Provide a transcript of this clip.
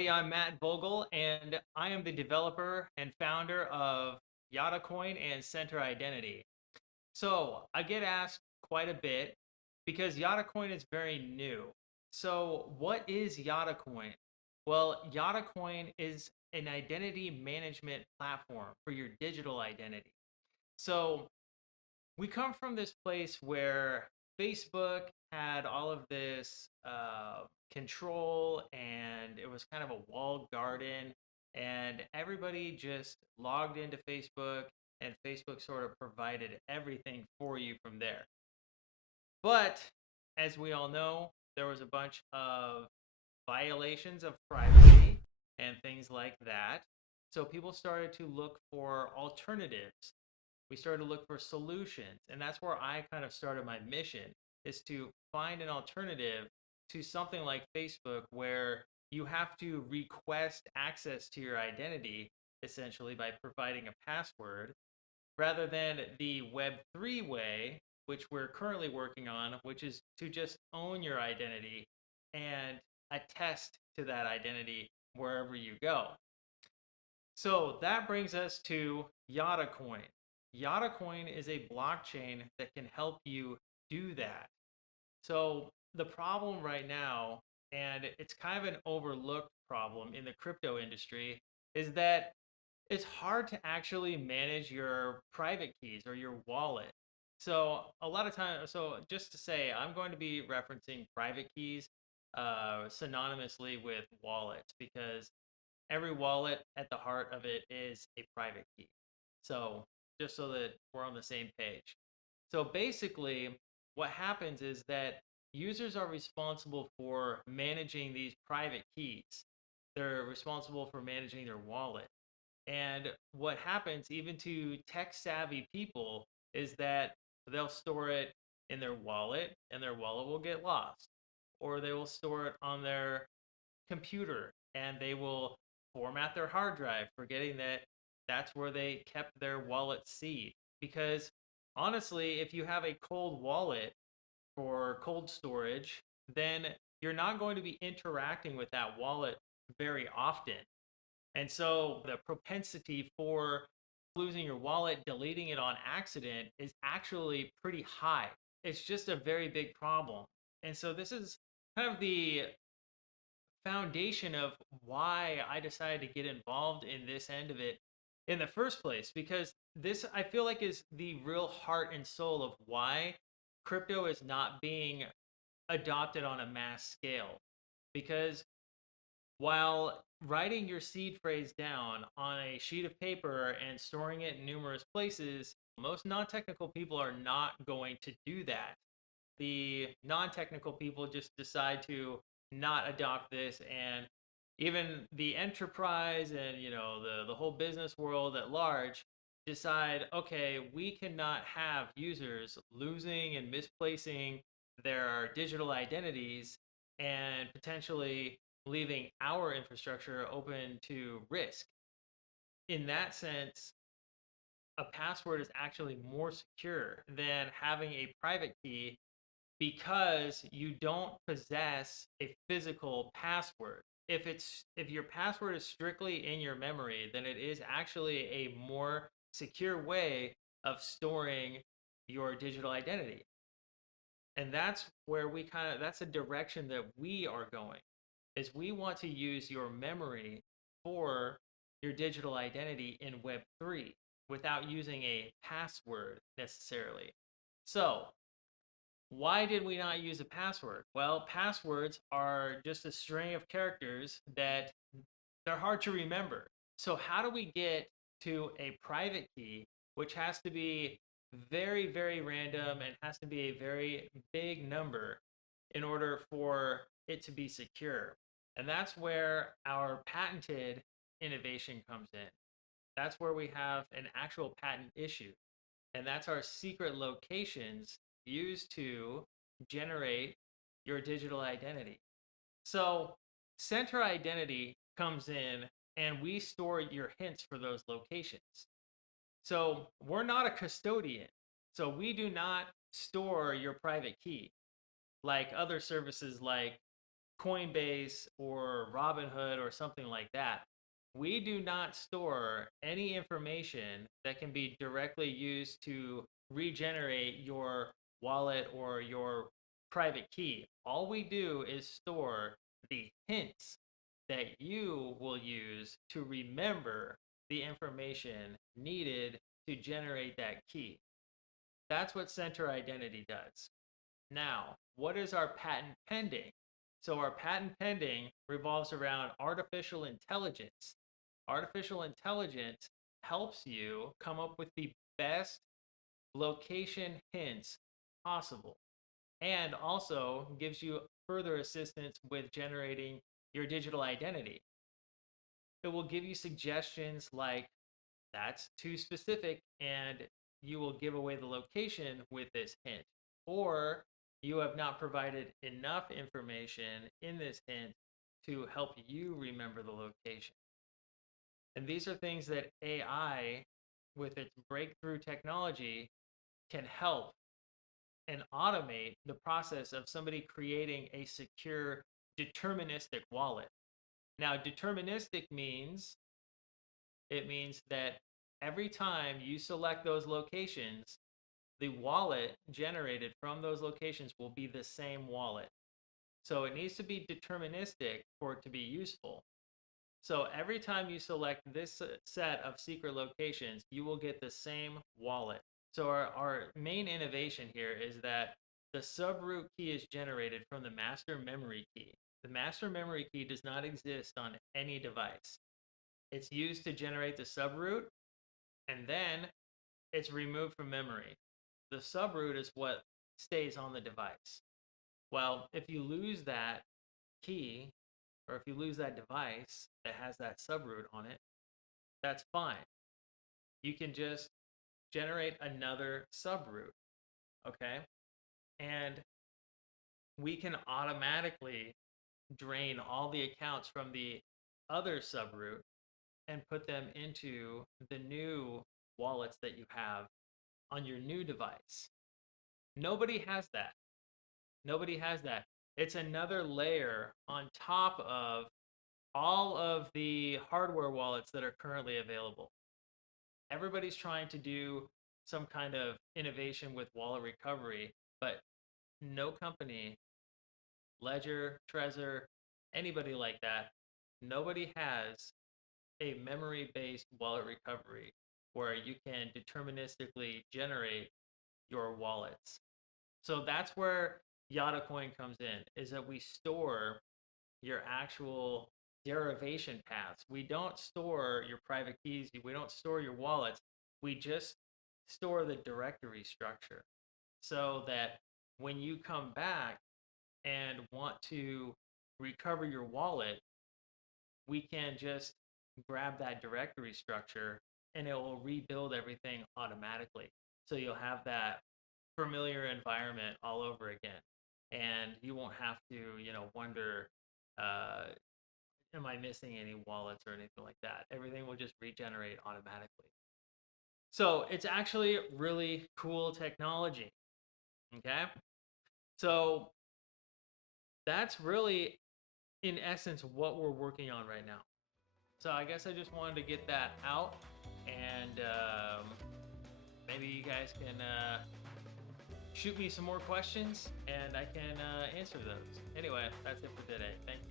everybody. I'm Matt Vogel, and I am the developer and founder of YadaCoin and Center Identity. So I get asked quite a bit because YadaCoin is very new. So what is YadaCoin? Well, YadaCoin is an identity management platform for your digital identity. So we come from this place where Facebook had all of this control, and it was kind of a walled garden, and everybody just logged into Facebook, and Facebook sort of provided everything for you from there. But as we all know, there was a bunch of violations of privacy and things like that. So people started to look for alternatives. We started to look for solutions, and that's where I kind of started my mission, is to find an alternative to something like Facebook, where you have to request access to your identity essentially by providing a password, rather than the Web3 way, which we're currently working on, which is to just own your identity and attest to that identity wherever you go. So that brings us to YadaCoin. YadaCoin is a blockchain that can help you do that. So the problem right now, and it's kind of an overlooked problem in the crypto industry, is that it's hard to actually manage your private keys or your wallet. So a lot of times, so just to say, I'm going to be referencing private keys synonymously with wallets, because every wallet at the heart of it is a private key. So just so that we're on the same page. So basically, what happens is that users are responsible for managing these private keys. They're responsible for managing their wallet. And what happens, even to tech savvy people, is that they'll store it in their wallet, and their wallet will get lost. Or they will store it on their computer, and they will format their hard drive, forgetting that that's where they kept their wallet seed. Because honestly, if you have a cold wallet for cold storage, then you're not going to be interacting with that wallet very often. And so the propensity for losing your wallet, deleting it on accident, is actually pretty high. It's just a very big problem. And so this is kind of the foundation of why I decided to get involved in this end of it in the first place, because this, I feel like, is the real heart and soul of why crypto is not being adopted on a mass scale. Because while writing your seed phrase down on a sheet of paper and storing it in numerous places, most non technical people are not going to do that. The non technical people just decide to not adopt this, and even the enterprise and the whole business world at large decide, okay, we cannot have users losing and misplacing their digital identities and potentially leaving our infrastructure open to risk. In that sense, a password is actually more secure than having a private key, because you don't possess a physical password. If your password is strictly in your memory, then it is actually a more secure way of storing your digital identity. And that's where that's a direction that we are going, is we want to use your memory for your digital identity in Web3 without using a password necessarily. So why did we not use a password? Well, passwords are just a string of characters that they're hard to remember. So how do we get to a private key, which has to be very, very random and has to be a very big number in order for it to be secure? And that's where our patented innovation comes in. That's where we have an actual patent issue. And that's our secret locations used to generate your digital identity. So center identity comes in, and we store your hints for those locations. So we're not a custodian. So we do not store your private key like other services like Coinbase or Robinhood or something like that, we do not store any information that can be directly used to regenerate your wallet or your private key. All we do is store the hints that you will use to remember the information needed to generate that key. That's what center identity does. Now, what is our patent pending? So, our patent pending revolves around artificial intelligence. Artificial intelligence helps you come up with the best location hints possible and also gives you further assistance with generating your digital identity. It will give you suggestions like that's too specific and you will give away the location with this hint. Or you have not provided enough information in this hint to help you remember the location. And these are things that AI, with its breakthrough technology, can help and automate the process of somebody creating a secure deterministic wallet. Now, deterministic means it means that every time you select those locations, the wallet generated from those locations will be the same wallet. So it needs to be deterministic for it to be useful. So every time you select this set of secret locations, you will get the same wallet. So our main innovation here is that the subroot key is generated from the master memory key. The master memory key does not exist on any device. It's used to generate the subroot, and then it's removed from memory. The subroot is what stays on the device. Well, if you lose that key, or if you lose that device that has that subroot on it, that's fine. You can just generate another subroot, okay? And we can automatically drain all the accounts from the other subroot and put them into the new wallets that you have on your new device. Nobody has that. Nobody has that. It's another layer on top of all of the hardware wallets that are currently available. Everybody's trying to do some kind of innovation with wallet recovery, but no company, Ledger, Trezor, anybody like that, nobody has a memory-based wallet recovery where you can deterministically generate your wallets. So that's where YadaCoin comes in, is that we store your actual derivation paths. We don't store your private keys, we don't store your wallets, we just store the directory structure so that when you come back and want to recover your wallet, we can just grab that directory structure and it will rebuild everything automatically. So you'll have that familiar environment all over again. And you won't have to, wonder, am I missing any wallets or anything like that? Everything will just regenerate automatically. So it's actually really cool technology. Okay. So that's really, in essence, what we're working on right now. So I guess I just wanted to get that out, and maybe you guys can shoot me some more questions, and I can answer those. Anyway, that's it for today. Thank you.